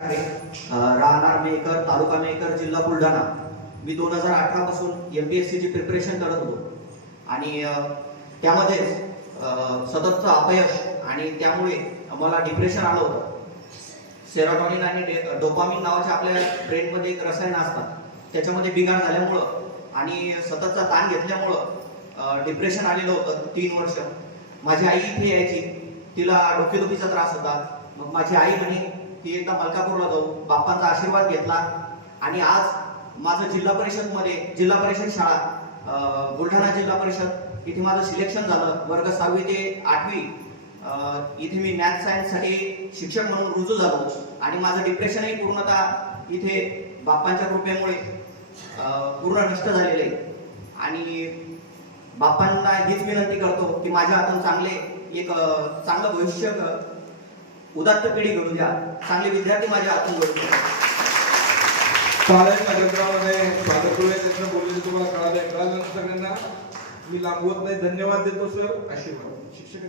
राहणार मेकर, तालुका मेकर, जिल्हा बुलढाणा. मी 2018 पासून MPSC ची प्रिपरेशन करत होतो आणि त्यामध्येच सततचं अपयश आणि त्यामुळे मला डिप्रेशन आलं होतं. सेरोटोनिन आणि डोपामिन नावाच्या आपल्या ब्रेनमध्ये एक रसायन असतात, त्याच्यामध्ये बिघाड झाल्यामुळं आणि सततचा ताण घेतल्यामुळं डिप्रेशन आलेलं होतं. 3 वर्ष माझी आई इथे यायची, तिला डोकेदुखीचा त्रास होता. मग माझी आई म्हणे की एकदा मलकापूरला जाऊ, बाप्पांचा आशीर्वाद घेतला आणि आज माझं जिल्हा परिषद शाळा बुलढाणा जिल्हा परिषद इथे माझं सिलेक्शन झालं. वर्ग 6वी ते 8वी इथे मी मॅथ सायन्स साठी शिक्षक म्हणून रुजू झालो आणि माझं डिप्रेशनही पूर्णतः इथे बाप्पांच्या कृपेमुळे पूर्ण नष्ट झालेलं आहे. आणि बाप्पांना हीच विनंती करतो की माझ्या हातून चांगलं भविष्य, उदात्त पिढी घडू द्या, चांगले विद्यार्थी माझ्या हातून घडू द्या. चालेल नगरगावामध्ये बादरपूर बोलले तुम्हाला कळालं सगळ्यांना. मी लांबवत नाही, धन्यवाद देतो सर. आशीर्वाद शिक्षक